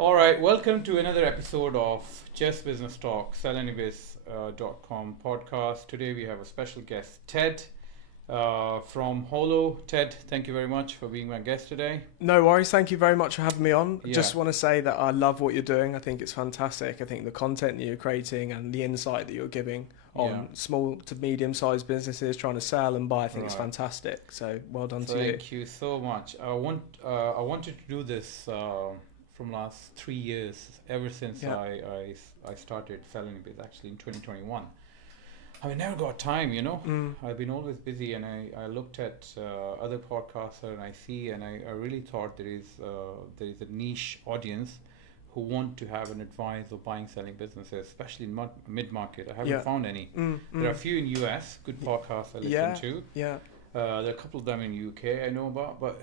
All right, welcome to another episode of Just Business Talk, sellanyways.com podcast. Today we have a special guest, Ted from Holo. Ted, thank you very much for being my guest today. No worries. Thank you very much for having me on. Yeah. Just want to say that I love what you're doing. I think it's fantastic. I think the content that you're creating and the insight that you're giving on small to medium-sized businesses trying to sell and buy, I think it's fantastic. So well done to you. Thank you so much. I wanted to do this from last 3 years, ever since I started selling a bit, actually in 2021. I never got time, I've been always busy, and I looked at other podcasts and I really thought there is a niche audience who want to have an advice of buying, selling businesses, especially in mid-market. I haven't found any. There are a few in US, good podcasts I listen to. There are a couple of them in UK I know about, but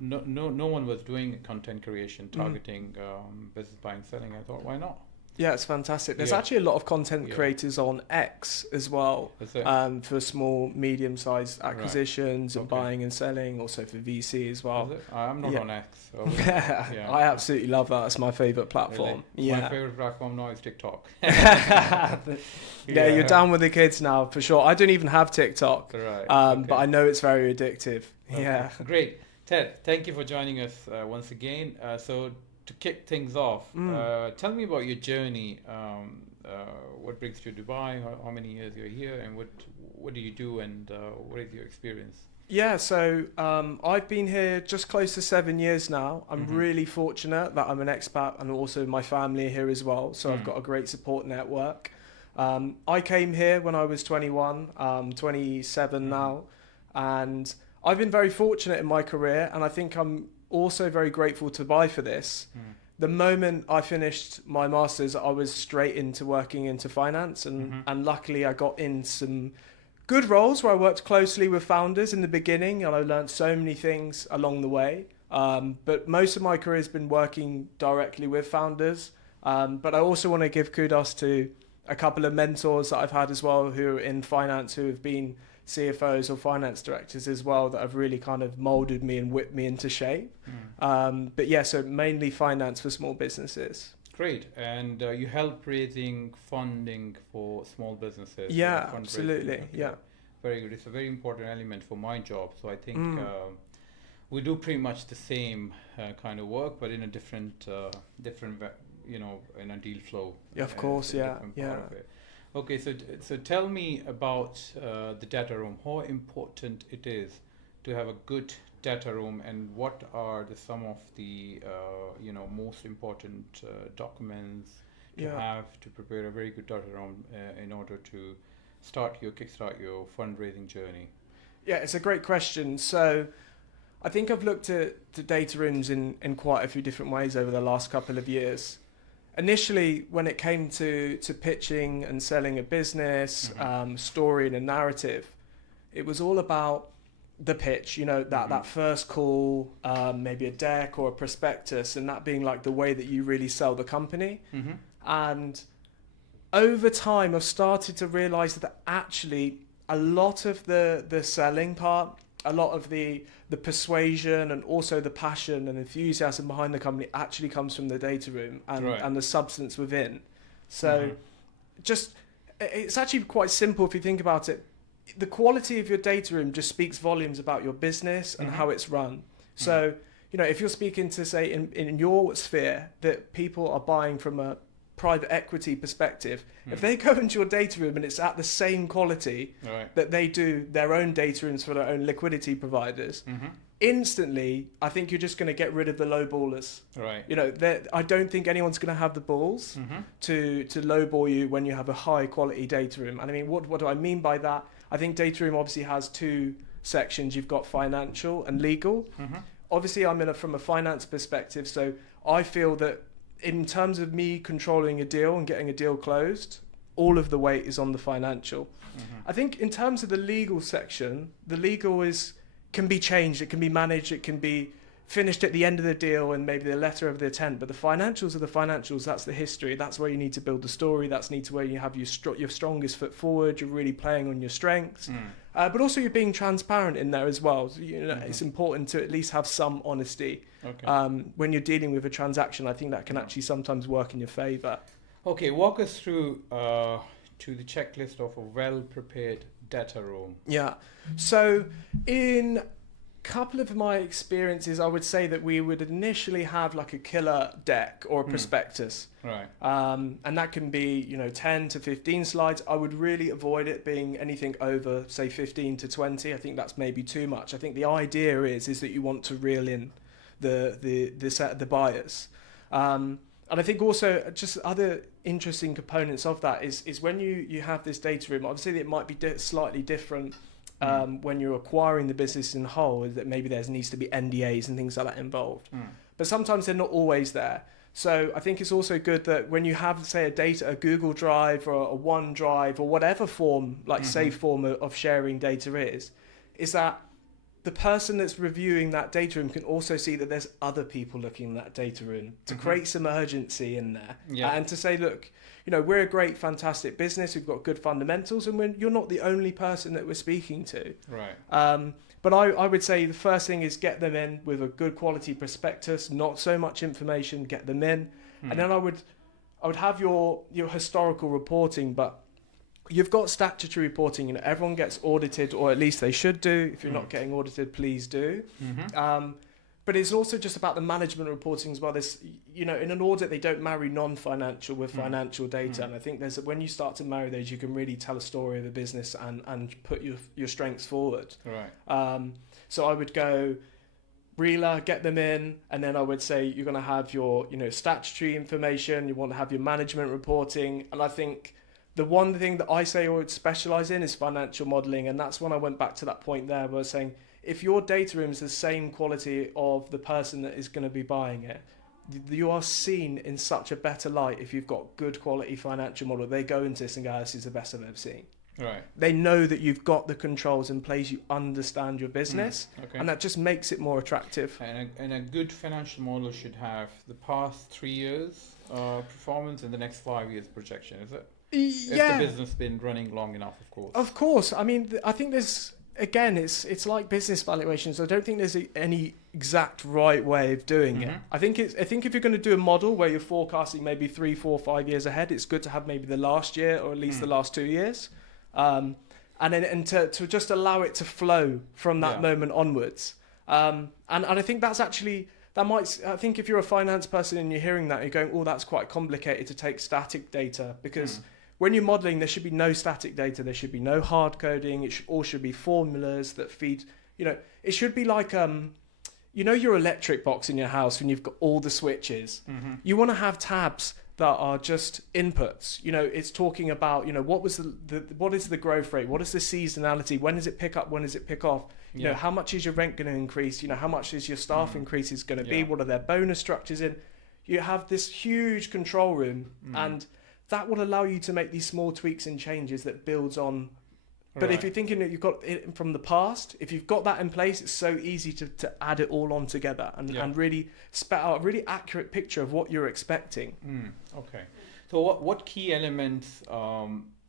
no one was doing content creation targeting business buying, selling. I thought, why not? Yeah, it's fantastic. There's actually a lot of content creators on X as well, for small, medium-sized acquisitions and buying and selling, also for VC as well. I'm not on X. So I absolutely love that. It's my favourite platform. Really? My favourite platform now is TikTok. You're down with the kids now, for sure. I don't even have TikTok, but I know it's very addictive. Okay. Yeah. Great. Ted, thank you for joining us once again. So to kick things off, tell me about your journey. What brings you to Dubai? How many years you're here, and what do you do, and what is your experience? Yeah, so I've been here just close to 7 years now. I'm really fortunate that I'm an expat, and also my family are here as well. So I've got a great support network. I came here when I was 21, 27 now, and I've been very fortunate in my career, and I think I'm also very grateful to Dubai for this. The moment I finished my master's, I was straight into working into finance, and luckily I got in some good roles where I worked closely with founders in the beginning, and I learned so many things along the way. But most of my career has been working directly with founders. But I also want to give kudos to a couple of mentors that I've had as well who are in finance, who have been CFOs or finance directors as well, that have really kind of molded me and whipped me into shape. But yeah, so mainly finance for small businesses. Great. And you help raising funding for small businesses. Yeah, absolutely. Yeah. Very good. It's a very important element for my job. So I think we do pretty much the same kind of work, but in a different, in a deal flow. Yeah, of course. Yeah. Okay, so tell me about the data room. How important it is to have a good data room, and what are some of the most important documents to have to prepare a very good data room in order to kickstart your fundraising journey? Yeah, it's a great question. So I think I've looked at the data rooms in quite a few different ways over the last couple of years. Initially, when it came to pitching and selling a business, story and a narrative, it was all about the pitch, that first call, maybe a deck or a prospectus, and that being like the way that you really sell the company. And over time, I've started to realize that actually a lot of the selling part, a lot of the persuasion and also the passion and enthusiasm behind the company actually comes from the data room and the substance within. So it's actually quite simple if you think about it. The quality of your data room just speaks volumes about your business and how it's run. So, if you're speaking to, say, in your sphere, that people are buying from a private equity perspective, if they go into your data room and it's at the same quality that they do their own data rooms for their own liquidity providers, instantly I think you're just going to get rid of the low ballers. I don't think anyone's going to have the balls to lowball you when you have a high quality data room. And I mean, what do I mean by that? I think data room obviously has two sections. You've got financial and legal. Obviously I'm from a finance perspective, so I feel that in terms of me controlling a deal and getting a deal closed, all of the weight is on the financial. I think in terms of the legal section, the legal can be changed, it can be managed, it can be finished at the end of the deal and maybe the letter of the intent, but the financials are the financials. That's the history. That's where you need to build the story. That's where you have your strongest foot forward. You're really playing on your strengths. But also you're being transparent in there as well. So, it's important to at least have some honesty. Okay. When you're dealing with a transaction, I think that can actually sometimes work in your favour. Okay, walk us through to the checklist of a well-prepared data room. Yeah. So in couple of my experiences, I would say that we would initially have like a killer deck or a prospectus. Right. And that can be, 10 to 15 slides. I would really avoid it being anything over, say, 15 to 20. I think that's maybe too much. I think the idea is that you want to reel in the buyers. And I think also just other interesting components of that is when you have this data room, obviously it might be slightly different when you're acquiring the business in whole, is that maybe there needs to be NDAs and things like that involved. But sometimes they're not always there. So I think it's also good that when you have, say, a Google Drive or a OneDrive or whatever form, like safe form of sharing data is that the person that's reviewing that data room can also see that there's other people looking in that data room to create some urgency in there. And to say, look, we're a great, fantastic business. We've got good fundamentals, and you're not the only person that we're speaking to. Right. But I would say the first thing is get them in with a good quality prospectus, not so much information, get them in. And then I would have your historical reporting, but you've got statutory reporting, everyone gets audited, or at least they should do. If you're not getting audited, please do. But it's also just about the management reporting as well. This, in an audit, they don't marry non-financial with financial data. And I think when you start to marry those, you can really tell a story of a business and put your strengths forward. Right. So I would go Reela, get them in, and then I would say you're going to have your, statutory information. You want to have your management reporting. And I think the one thing that I say I would specialize in is financial modeling. And that's when I went back to that point there where I was saying, if your data room is the same quality of the person that is going to be buying it, you are seen in such a better light if you've got good quality financial model. They go into this and go, this is the best I've ever seen. Right. They know that you've got the controls in place, you understand your business, Okay. and that just makes it more attractive. And a good financial model should have the past 3 years performance and the next 5 years projection, is it? Yeah. If the business has been running long enough, of course. Of course. I mean, I think there's... Again, it's like business valuations. I don't think there's any exact right way of doing it. I think if you're going to do a model where you're forecasting maybe 3, 4, 5 years ahead, it's good to have maybe the last year or at least the last 2 years, and to just allow it to flow from that moment onwards. And I think that's actually I think if you're a finance person and you're hearing that, you're going, oh, that's quite complicated to take static data because. When you're modeling, there should be no static data. There should be no hard coding. It all should be formulas that feed. It should be like your electric box in your house when you've got all the switches. You want to have tabs that are just inputs. It's talking about what is the growth rate? What is the seasonality? When does it pick up? When does it pick off? How much is your rent going to increase? How much is your staff increase is going to be? What are their bonus structures in? You have this huge control room and that will allow you to make these small tweaks and changes that builds on. But if you're thinking that you've got it from the past, if you've got that in place, it's so easy to add it all on together and really spit out a really accurate picture of what you're expecting. Okay. So what key elements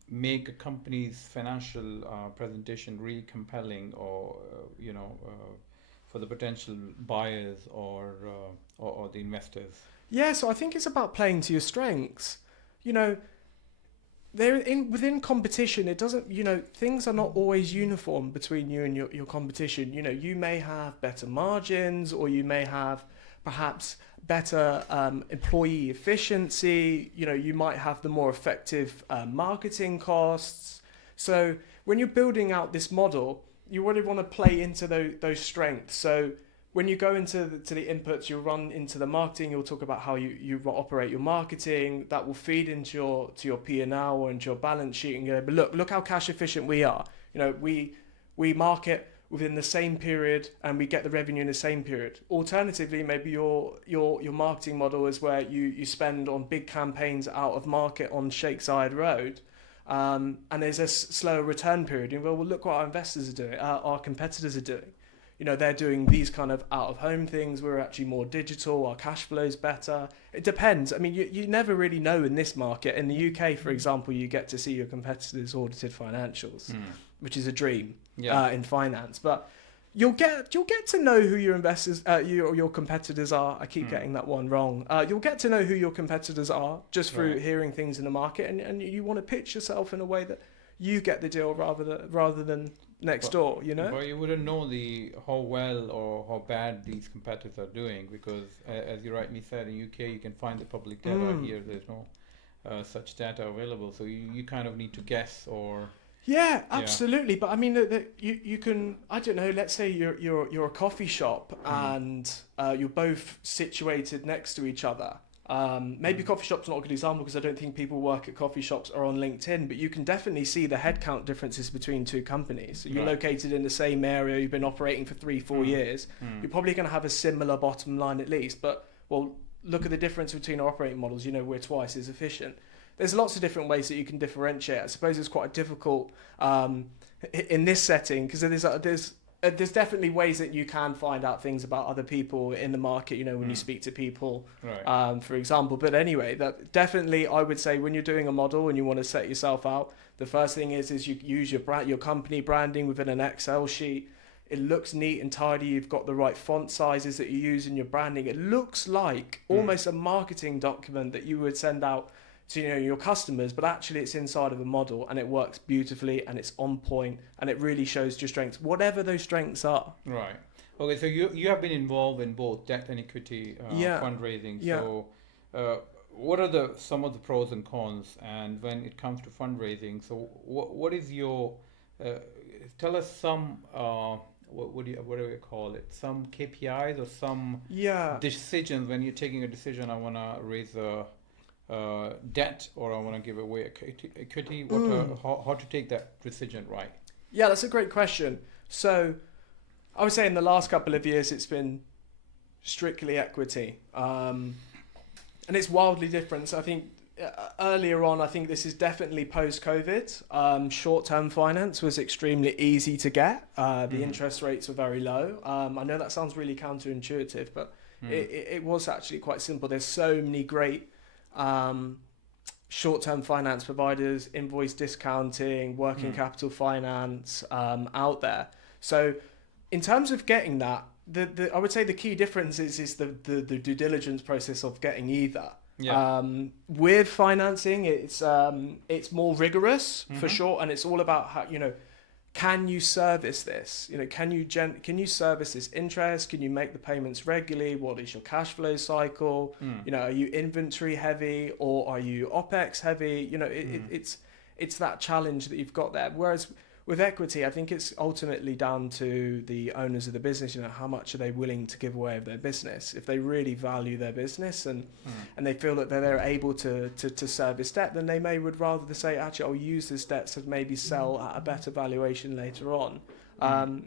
make a company's financial presentation really compelling or, for the potential buyers or the investors? Yeah, so I think it's about playing to your strengths. Within competition, it doesn't, things are not always uniform between you and your competition. You may have better margins or you may have perhaps better employee efficiency. You might have the more effective marketing costs. So when you're building out this model, you really want to play into those strengths. So when you go into the inputs, you'll run into the marketing. You'll talk about how you operate your marketing. That will feed into your P&L or into your balance sheet. And go, but look how cash efficient we are. We market within the same period and we get the revenue in the same period. Alternatively, maybe your marketing model is where you spend on big campaigns out of market on Shakeside Road, and there's a slower return period. You go, well, look what our investors are doing, our competitors are doing. they're doing these kind of out of home things. We're actually more digital. Our cash flow's better. It depends. I mean, you never really know in this market. In the UK, for example, you get to see your competitors' audited financials, which is a dream in finance. But you'll get to know who your investors, your competitors are. I keep getting that one wrong. You'll get to know who your competitors are just through hearing things in the market, and you want to pitch yourself in a way that you get the deal rather than next door, But you wouldn't know how well or how bad these competitors are doing, because as you rightly said, in UK you can find the public data. Here there's no such data available, so you kind of need to guess or. Yeah, absolutely. But I mean, you can. I don't know. Let's say you're a coffee shop and you're both situated next to each other. Maybe coffee shop's not a good example because I don't think people work at coffee shops or on LinkedIn, but you can definitely see the headcount differences between two companies. So you're located in the same area, you've been operating for 3-4 years, you're probably going to have a similar bottom line at least, but look at the difference between our operating models. We're twice as efficient. There's lots of different ways that you can differentiate. I suppose it's quite difficult in this setting because there's definitely ways that you can find out things about other people in the market, when you speak to people, for example. But anyway, that definitely, I would say, when you're doing a model and you want to set yourself out, the first thing is you use your company branding within an Excel sheet. It looks neat and tidy. You've got the right font sizes that you use in your branding. It looks like almost a marketing document that you would send out to your customers, but actually it's inside of a model and it works beautifully and it's on point and it really shows your strengths, whatever those strengths are. Right. Okay, so you have been involved in both debt and equity fundraising. Yeah. So what are some of the pros and cons? And when it comes to fundraising, so what is your tell us some what do you call it? Some KPIs or some decisions when you're taking a decision. I want to raise a debt or I want to give away equity. How to take that decision right? Yeah, that's a great question. So I would say in the last couple of years it's been strictly equity, and it's wildly different. So I think earlier on, I think this is definitely post-COVID. Short-term finance was extremely easy to get. The interest rates were very low. I know that sounds really counterintuitive, but it was actually quite simple. There's so many great short-term finance providers, invoice discounting, working capital finance out there. So in terms of getting that, I would say the key difference is the due diligence process of getting either. With financing, it's more rigorous for sure, and it's all about how can you service this? Can you service this interest? Can you make the payments regularly? What is your cash flow cycle? Are you inventory heavy or are you OPEX heavy? It's that challenge that you've got there. Whereas with equity, I think it's ultimately down to the owners of the business. How much are they willing to give away of their business? If they really value their business and they feel that they're able to service debt, then they would rather say, actually, I'll use this debt to maybe sell at a better valuation later on.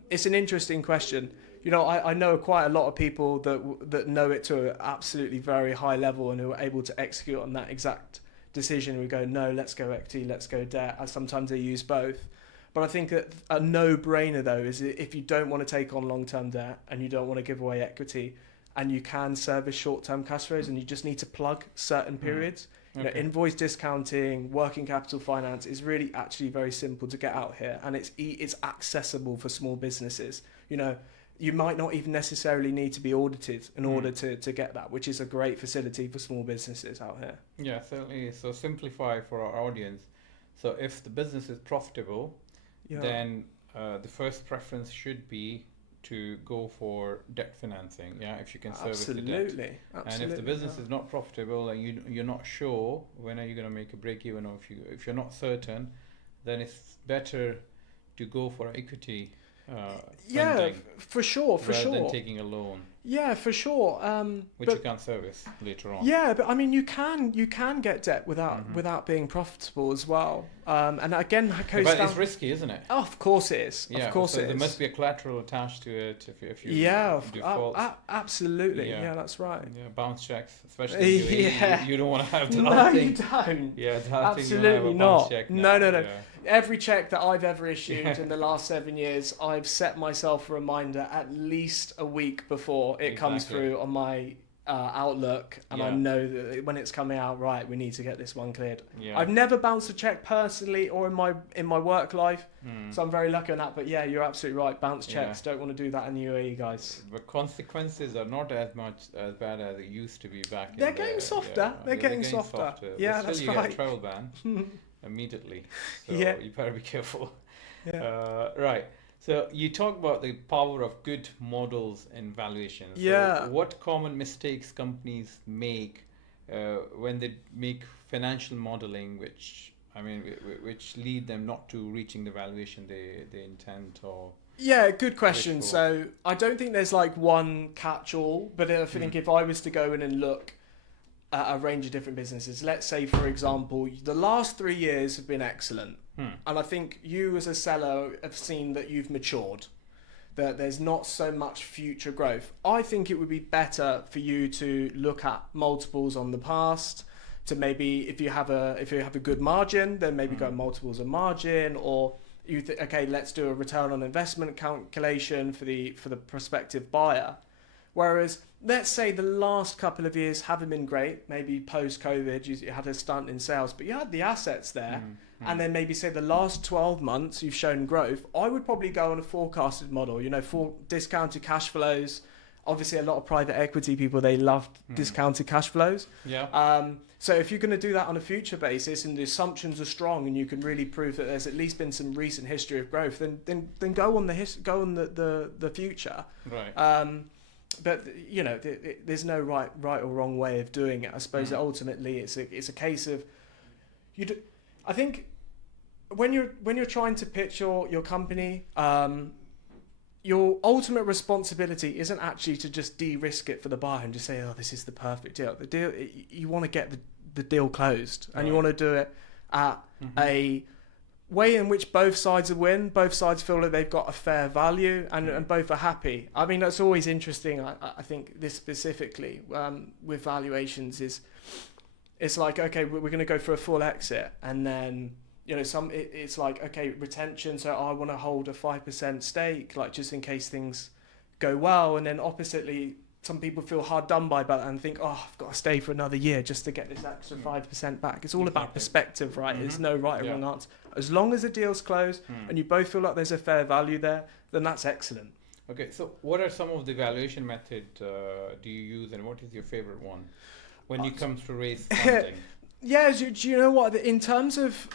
It's an interesting question. I know quite a lot of people that know it to an absolutely very high level and who are able to execute on that exact decision. We go, no, let's go equity, let's go debt. And sometimes they use both. But I think that a no-brainer, though, is if you don't want to take on long-term debt and you don't want to give away equity and you can service short-term cash flows and you just need to plug certain periods, invoice discounting, working capital finance is really actually very simple to get out here, and it's accessible for small businesses. You might not even necessarily need to be audited in order to get that, which is a great facility for small businesses out here. Yeah, certainly. So simplify for our audience. So if the business is profitable, then the first preference should be to go for debt financing. If you can service the debt. Absolutely. And if the business is not profitable and you're not sure when are you going to make a break even, or if you're not certain, then it's better to go for equity funding. For sure. Rather than taking a loan. Yeah, for sure. Which you can't service later on. Yeah, but I mean, you can get debt without being profitable as well. And again, but it's risky, isn't it? Oh, of course it is. Yeah, of course so it is. there must be a collateral attached to it if you default. Absolutely. Yeah, that's right. Yeah, bounce checks, especially you don't want to have that No, thing. you don't. Yeah, that absolutely thing, you not. check No. Yeah. every check that I've ever issued in the last 7 years, I've set myself a reminder at least a week before it comes through on my Outlook, and I know that when it's coming out, right, we need to get this one cleared. I've never bounced a check personally or in my work life, so I'm very lucky on that. But yeah, you're absolutely right. Bounce checks, don't want to do that in the UAE, guys. The consequences are not as bad as it used to be back. They're getting softer. They're getting softer. Yeah, but still that's right. You get a travel ban immediately, so you better be careful. Right. So you talk about the power of good models in valuation. So what common mistakes companies make when they make financial modeling, which lead them not to reaching the valuation they intend or? Yeah, good question. So I don't think there's like one catch-all, but I think if I was to go in and look at a range of different businesses, let's say, for example, the last 3 years have been excellent. And I think you as a seller have seen that you've matured, that there's not so much future growth. I think it would be better for you to look at multiples on the past, to maybe if you have a good margin, then maybe go multiples of margin, or you okay, let's do a return on investment calculation for the prospective buyer. Whereas, let's say the last couple of years haven't been great, maybe post-COVID, you had a stunt in sales, but you had the assets there, and then maybe say the last 12 months you've shown growth, I would probably go on a forecasted model, for discounted cash flows. Obviously, a lot of private equity people, they love discounted cash flows. So if you're going to do that on a future basis and the assumptions are strong and you can really prove that there's at least been some recent history of growth, then go on the future. Right. But there's no right or wrong way of doing it. I suppose that ultimately it's a case of I think when you're trying to pitch your company, your ultimate responsibility isn't actually to just de-risk it for the buyer and just say, oh, this is the perfect deal. The deal, you want to get the deal closed, and you want to do it at a way in which both sides win, both sides feel that they've got a fair value, and both are happy. I mean, that's always interesting. I think this specifically with valuations it's like, okay, we're going to go for a full exit, and then it's like, okay, retention, so I want to hold a 5% stake, like just in case things go well, and then oppositely, some people feel hard done by that and think, oh, I've got to stay for another year just to get this extra 5% back. It's all about perspective, right? There's no right or wrong answer. As long as the deal's closed and you both feel like there's a fair value there, then that's excellent. Okay, so what are some of the valuation methods do you use, and what is your favorite one when it comes to raise funding? Do you know what? In terms of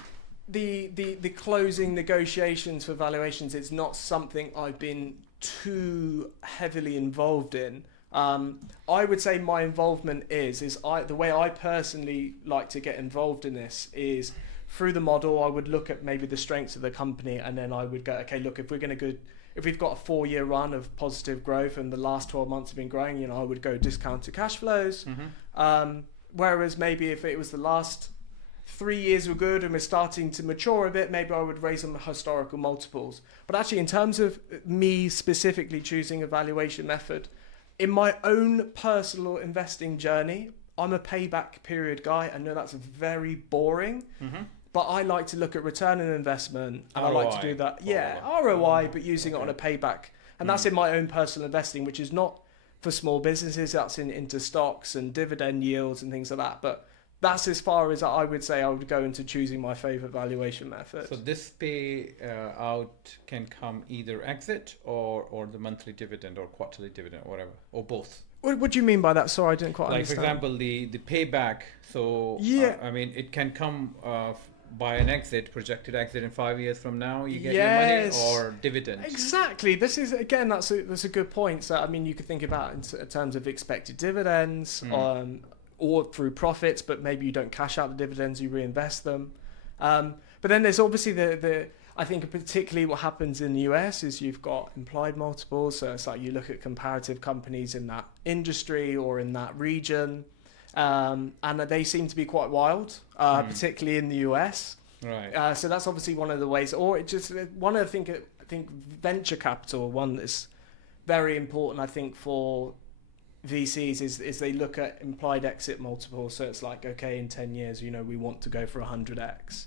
the closing negotiations for valuations, it's not something I've been too heavily involved in. I would say my involvement the way I personally like to get involved in this is through the model. I would look at maybe the strengths of the company, and then I would go, okay, look, if we've got a 4-year run of positive growth and the last 12 months have been growing, I would go discounted cash flows. Whereas maybe if it was the last 3 years were good and we're starting to mature a bit, maybe I would raise some historical multiples. But actually, in terms of me specifically choosing a valuation method, in my own personal investing journey, I'm a payback period guy. I know that's very boring, but I like to look at return on investment, and ROI, I like to do that. ROI, but using it on a payback. And that's in my own personal investing, which is not for small businesses. That's into stocks and dividend yields and things like that. But that's as far as I would say I would go into choosing my favorite valuation method. So this pay out can come either exit or the monthly dividend or quarterly dividend or whatever, or both. What do you mean by that? Sorry, I didn't quite understand. For example, the payback. So it can come by an projected exit in 5 years from now. You get your money, or dividend. Exactly. This is again. That's a good point. So I mean, you could think about it in terms of expected dividends. Or through profits, but maybe you don't cash out the dividends, you reinvest them. But then there's obviously I think particularly what happens in the US is you've got implied multiples. So it's like you look at comparative companies in that industry or in that region, and they seem to be quite wild, particularly in the US. Right. So that's obviously one of the ways, or it just one of the I think venture capital, one that's very important, I think, for VCs is they look at implied exit multiple. So it's like, okay, in 10 years, we want to go for 100x.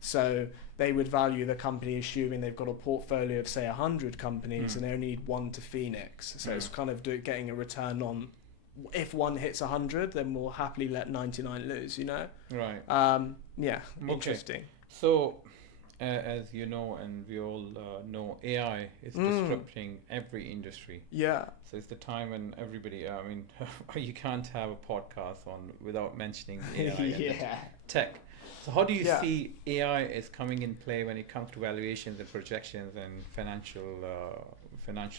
So they would value the company assuming they've got a portfolio of, say, 100 companies and they only need one to Phoenix. So it's kind of getting a return on, if one hits 100, then we'll happily let 99 lose, Right. Interesting. So, as you know, and we all know, AI is disrupting every industry. Yeah. So it's the time when everybody, you can't have a podcast without mentioning AI and tech. So how do you see AI is coming in play when it comes to valuations and projections and financial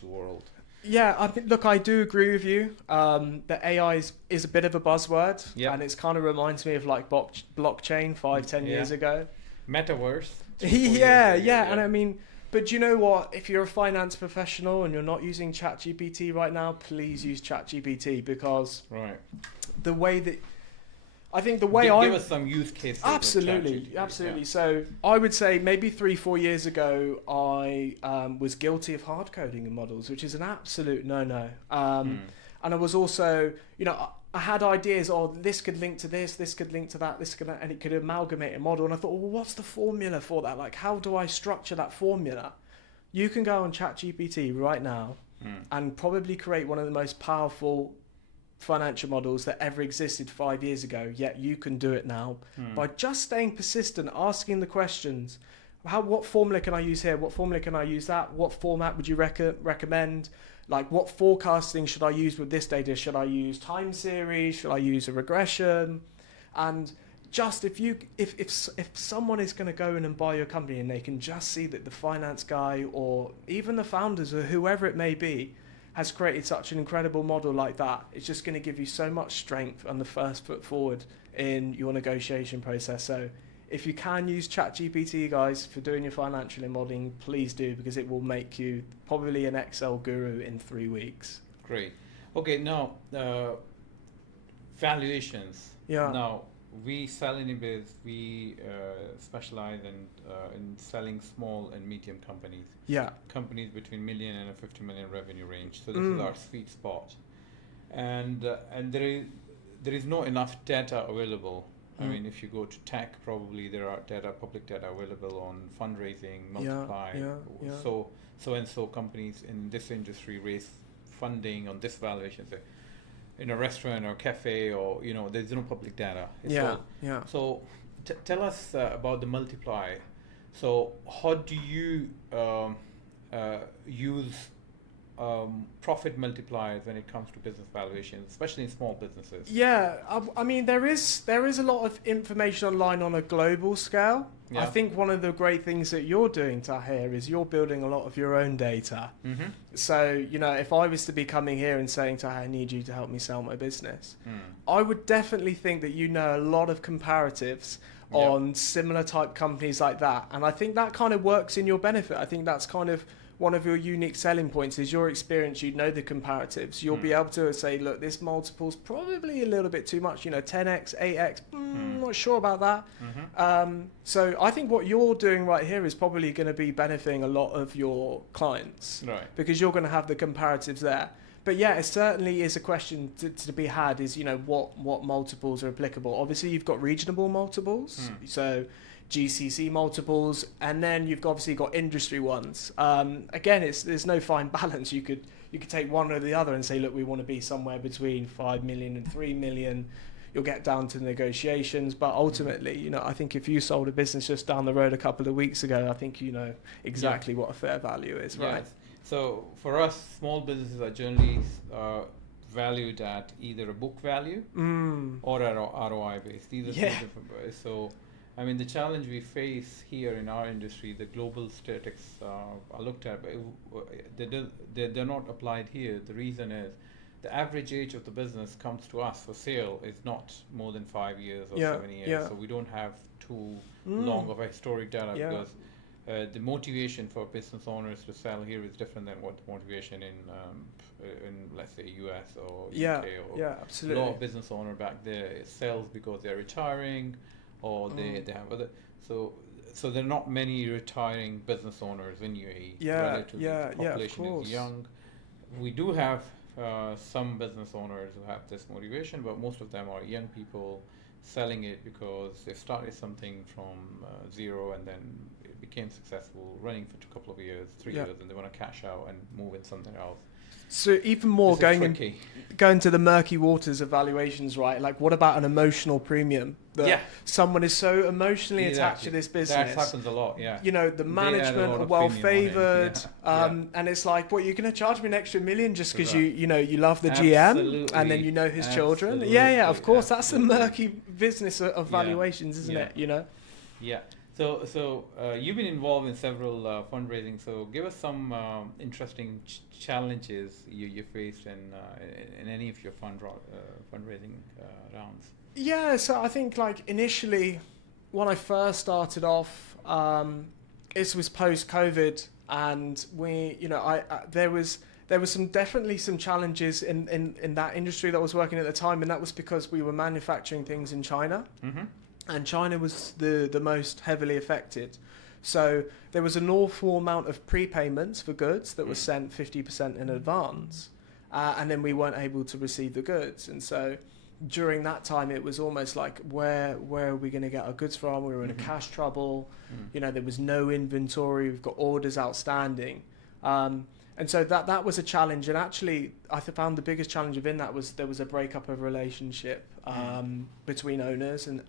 world? Yeah, I do agree with you that AI is a bit of a buzzword, and it kind of reminds me of like blockchain 5-10 years ago. Metaverse. And I mean, but you know what? If you're a finance professional and you're not using ChatGPT right now, please use ChatGPT, because the way that give us some use cases. Absolutely. So I would say maybe 3-4 years ago, I was guilty of hard coding in models, which is an absolute no-no. And I was also, I had ideas, this could link to this could link to that, and it could amalgamate a model. And I thought, well, what's the formula for that? Like, how do I structure that formula? You can go on ChatGPT right now and probably create one of the most powerful financial models that ever existed 5 years ago, yet you can do it now by just staying persistent, asking the questions. What formula can I use here? What formula can I use that? What format would you recommend? Like, what forecasting should I use with this data? Should I use time series? Should I use a regression? And just if someone is going to go in and buy your company and they can just see that the finance guy or even the founders or whoever it may be has created such an incredible model like that, it's just going to give you so much strength and the first foot forward in your negotiation process. So if you can use ChatGPT, guys, for doing your financial modeling, please do, because it will make you probably an Excel guru in 3 weeks. Great. Okay, now valuations. Yeah. Now we sell in Ibiz. We specialize in selling small and medium companies. Yeah. Companies between million and a 50 million revenue range. So this is our sweet spot, and there is not enough data available. I mean, if you go to tech, probably there are public data available on fundraising, multiply. So companies in this industry raise funding on this valuation. So in a restaurant or cafe, or there's no public data. So tell us about the multiply. So how do you use profit multipliers when it comes to business valuations, especially in small businesses? Yeah, I mean, there is a lot of information online on a global scale. Yeah. I think one of the great things that you're doing, Tahir, is you're building a lot of your own data. So, if I was to be coming here and saying, Tahir, I need you to help me sell my business, I would definitely think that you know a lot of comparatives on similar type companies like that. And I think that kind of works in your benefit. I think that's kind of one of your unique selling points is your experience. You know the comparatives. You'll be able to say, look, this multiple's probably a little bit too much, 10x, 8x, not sure about that. So I think what you're doing right here is probably going to be benefiting a lot of your clients, because you're going to have the comparatives there. But yeah, it certainly is a question to be had is, what multiples are applicable. Obviously, you've got regional multiples. So GCC multiples, and then you've obviously got industry ones. Again, there's no fine balance. You could take one or the other and say, look, we want to be somewhere between 5 million and 3 million. You'll get down to negotiations, but ultimately, I think if you sold a business just down the road a couple of weeks ago, I think you know exactly what a fair value is, right? So for us, small businesses are generally valued at either a book value or ROI based. These are two different ways. So I mean, the challenge we face here in our industry, the global statistics are looked at, they're not applied here. The reason is the average age of the business comes to us for sale is not more than 5 years or 7 years. So we don't have too long of a historic data because the motivation for business owners to sell here is different than what the motivation in let's say US or UK or absolutely. A lot of business owner back there sells because they're retiring, or they have other, so there are not many retiring business owners in UAE. Relatively, the population is young. We do have some business owners who have this motivation, but most of them are young people selling it because they started something from zero and then it became successful, running for a couple of years, 3 years, and they want to cash out and move in something else. So even more going to the murky waters of valuations, right? Like, what about an emotional premium? That someone is so emotionally attached to this business. That happens a lot, yeah. You know, the management are well favoured, and it's like, what, you're going to charge me an extra $1 million just because you love the GM and then you know his children? Yeah, of course. That's the murky business of valuations, isn't it? You know. Yeah. So you've been involved in several fundraising. So give us some interesting challenges you faced in any of your fundraising rounds. Yeah, so I think like initially, when I first started off, it was post-COVID, and there was definitely some challenges in that industry that I was working at the time, and that was because we were manufacturing things in China. Mm-hmm. And China was the most heavily affected. So there was an awful amount of prepayments for goods that were sent 50% in advance. And then we weren't able to receive the goods. And so during that time, it was almost like, where are we going to get our goods from? We were in a cash trouble. You know, there was no inventory. We've got orders outstanding. And so that was a challenge. And actually, I found the biggest challenge within that was there was a breakup of relationship between owners, and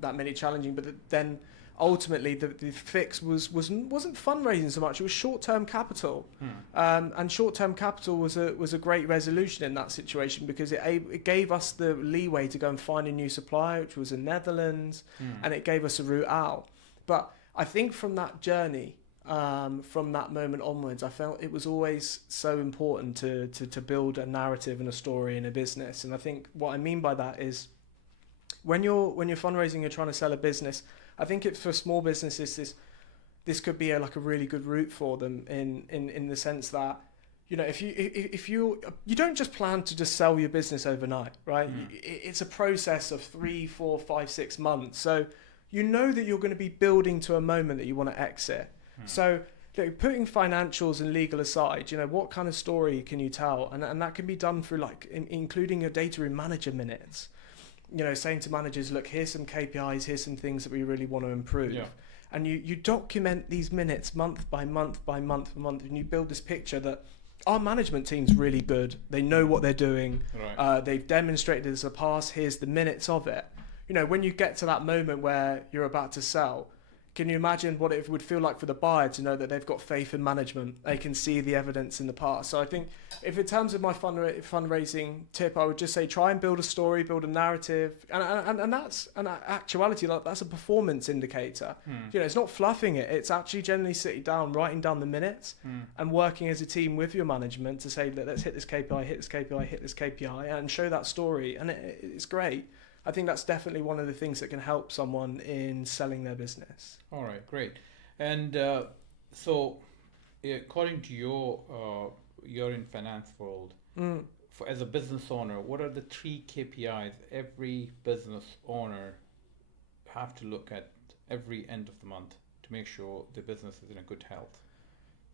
that made it challenging. But then ultimately, the fix wasn't fundraising so much. It was short-term capital, and short-term capital was a great resolution in that situation, because it gave us the leeway to go and find a new supplier, which was in Netherlands, and it gave us a route out. But I think from that journey, from that moment onwards, I felt it was always so important to build a narrative and a story in a business. And I think what I mean by that is when you're fundraising, you're trying to sell a business. I think it's for small businesses, this could be a really good route for them in the sense that, you know, if you don't just plan to just sell your business overnight, right? It's a process of 3, 4, 5, 6 months. So you know that you're going to be building to a moment that you want to exit. So, putting financials and legal aside, you know, what kind of story can you tell? And that can be done through including your data room manager minutes. You know, saying to managers, look, here's some KPIs, here's some things that we really want to improve. Yeah. And you document these minutes month by month by month by month, and you build this picture that our management team's really good. They know what they're doing. Right. They've demonstrated this in the past. Here's the minutes of it. You know, when you get to that moment where you're about to sell, can you imagine what it would feel like for the buyer to know that they've got faith in management? They can see the evidence in the past. So I think if in terms of my fundraising tip, I would just say try and build a story, build a narrative. And that's an actuality, like that's a performance indicator. You know, it's not fluffing it. It's actually generally sitting down, writing down the minutes and working as a team with your management to say, let's hit this KPI, hit this KPI, hit this KPI, and show that story. And it's great. I think that's definitely one of the things that can help someone in selling their business. All right, great. And so, according to you're in finance world, as a business owner, what are the 3 KPIs every business owner have to look at every end of the month to make sure the business is in a good health?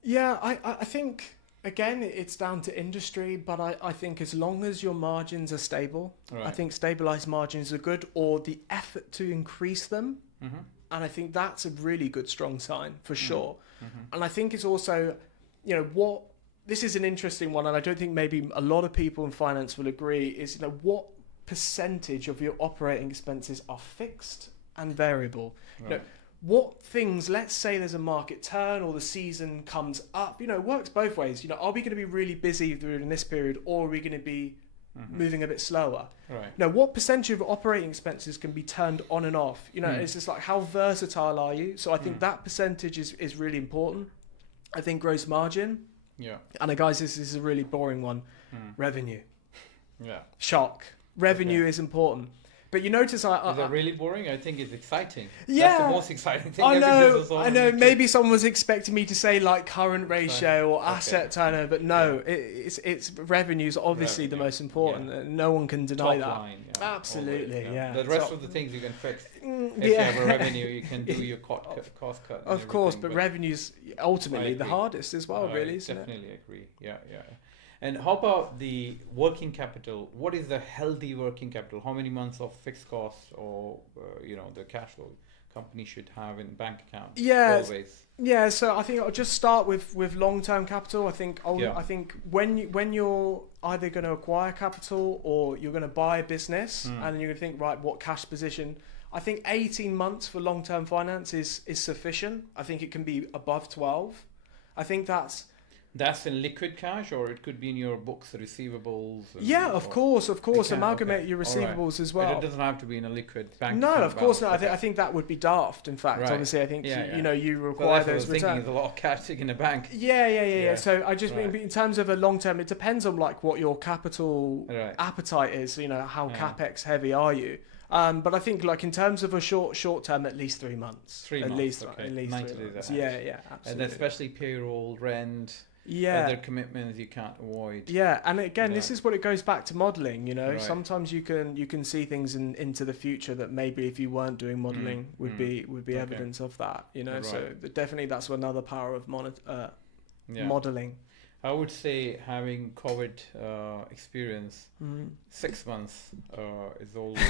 Yeah, I think... Again, it's down to industry, but I think as long as your margins are stable, right. I think stabilized margins are good, or the effort to increase them. Mm-hmm. And I think that's a really good, strong sign for sure. Mm-hmm. And I think it's also, you know, this is an interesting one, and I don't think maybe a lot of people in finance will agree, is, you know, what percentage of your operating expenses are fixed and variable? Right. You know, what things, let's say there's a market turn or the season comes up, you know, it works both ways. You know, are we going to be really busy during this period, or are we going to be moving a bit slower? Right. Now, what percentage of operating expenses can be turned on and off? You know, it's just like, how versatile are you? So I think that percentage is really important. I think gross margin. Yeah. And guys, this is a really boring one. Revenue. Yeah. Shock. Revenue is important. But you notice, is that really boring? I think it's exciting. Yeah, that's the most exciting thing. I know. Maybe someone was expecting me to say like current ratio or asset turnover, but no, it's revenue's obviously the most important. Yeah. No one can deny that. Line, absolutely, always, yeah. The rest of the things you can fix. If you have a revenue, you can do your cost cut. Of course, but revenue's ultimately the hardest as well, really. Isn't definitely agree. Yeah. And how about the working capital? What is the healthy working capital? How many months of fixed costs or the cash flow company should have in bank account Yeah, always? yeah. So I think I'll just start with long-term capital. Yeah. I think when you're either going to acquire capital or you're going to buy a business, and you're going to think, right, what cash position? I think 18 months for long-term finance is sufficient. I think it can be above 12. I think That's in liquid cash, or it could be in your books, receivables. Yeah, of course. Amalgamate okay. your All right. receivables as But well. it doesn't have to be in a liquid bank No, account of course balance. not. I think that would be daft. In fact, Right. obviously, I think Yeah, you Well, require that's what I was those thinking. returns. There's a lot of cash sitting in the bank. Yeah. So I just Right. mean in terms of a long term, it depends on like what your capital Right. appetite is. How Yeah. capex heavy are you? But I think like in terms of a short term, at least 3 months. 3 months. Okay. At least 90 3 days months. ahead. Yeah, absolutely. And especially payroll, rent, other commitments you can't avoid. Yeah, and again, this is what it goes back to modelling. Right. Sometimes you can see things into the future that maybe if you weren't doing modelling would be Okay. evidence of that. Right. So definitely that's another power of modelling. I would say having COVID experience, 6 months is always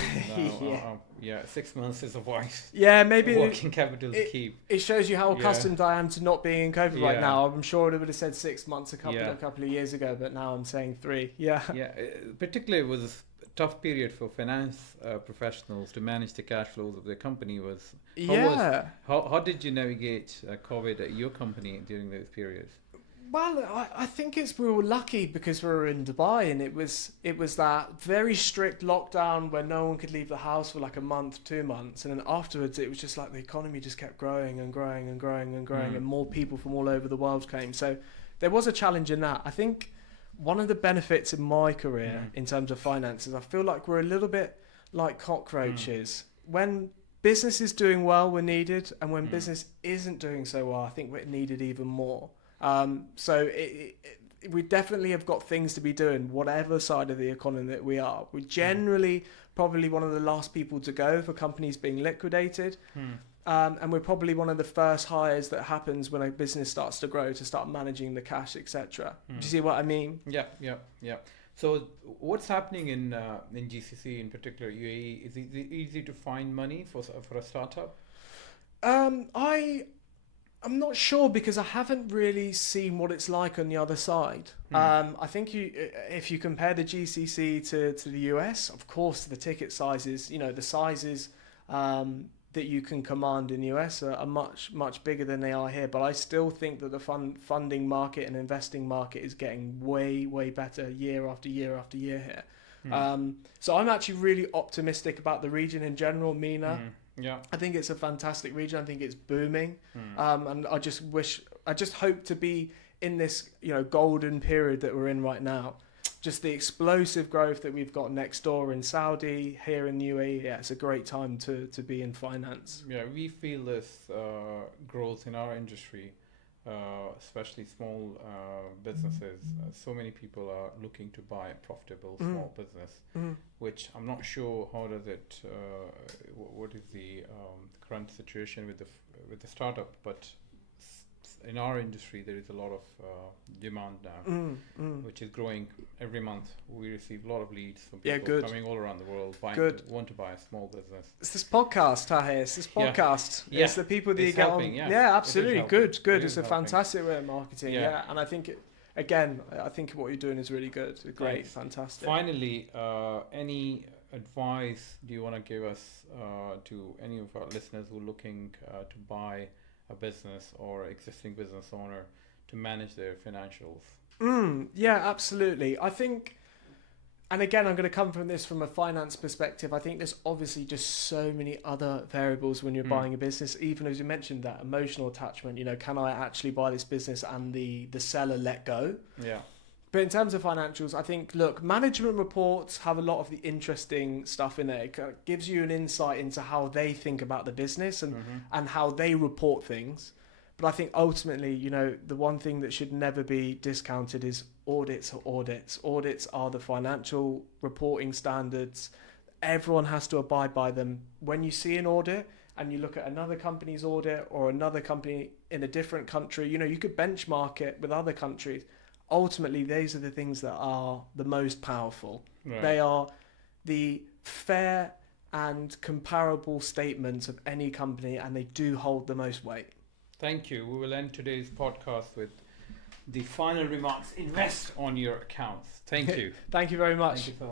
now. 6 months is a wise Yeah, maybe working capital to keep. it shows you how accustomed I am to not being in COVID right Yeah. now. I'm sure I would have said 6 months a couple Yeah. of years ago, but now I'm saying 3. Yeah. Yeah, particularly it was a tough period for finance professionals to manage the cash flows of their company. How did you navigate COVID at your company during those periods? Well, I think we were lucky because we were in Dubai, and it was that very strict lockdown where no one could leave the house for like a month, 2 months, and then afterwards it was just like the economy just kept growing and growing and growing and growing, and more people from all over the world came. So there was a challenge in that. I think one of the benefits in my career in terms of finances, I feel like we're a little bit like cockroaches. When business is doing well, we're needed, and when business isn't doing so well, I think we're needed even more. So we definitely have got things to be doing, whatever side of the economy that we are. We're generally probably one of the last people to go for companies being liquidated. And we're probably one of the first hires that happens when a business starts to grow, to start managing the cash, etc. Do you see what I mean? Yeah. So what's happening in GCC in particular, UAE? Is it easy to find money for a startup? I'm not sure because I haven't really seen what it's like on the other side. I think if you compare the GCC to the US, of course the ticket sizes, the sizes that you can command in the US are much bigger than they are here. But I still think that the funding market and investing market is getting way better year after year after year here. So I'm actually really optimistic about the region in general, MENA. Yeah, I think it's a fantastic region. I think it's booming, and I just hope to be in this golden period that we're in right now. Just the explosive growth that we've got next door in Saudi, here in UAE. Yeah, it's a great time to be in finance. Yeah, we feel this growth in our industry, especially small businesses. So many people are looking to buy a profitable small business, which I'm not sure how does it. What is the current situation with the startup? But in our industry, there is a lot of demand now, which is growing every month. We receive a lot of leads from people coming all around the world, want to buy a small business. It's this podcast, Tahir. It's this podcast. Yeah. It's the people that you get helping, on. Yeah, absolutely. Good. It's a helping. fantastic way of marketing. Yeah. And I think, I think what you're doing is really good. Great. Fantastic. Finally, any advice do you want to give us to any of our listeners who are looking to buy a business or existing business owner to manage their financials? Yeah, absolutely. I think, and again, I'm going to come from this from a finance perspective. I think there's obviously just so many other variables when you're buying a business, even as you mentioned that emotional attachment, can I actually buy this business and the seller let go? Yeah. But in terms of financials, I think, look, management reports have a lot of the interesting stuff in there. It gives you an insight into how they think about the business and how they report things. But I think ultimately, the one thing that should never be discounted is audits are audits. Audits are the financial reporting standards. Everyone has to abide by them. When you see an audit and you look at another company's audit or another company in a different country, you could benchmark it with other countries. ultimately these are the things that are the most powerful. Right. They are the fair and comparable statements of any company, and they do hold the most weight. Thank you. We will end today's podcast with the final remarks. Invest on your accounts. Thank you. Thank you very much. Thank you for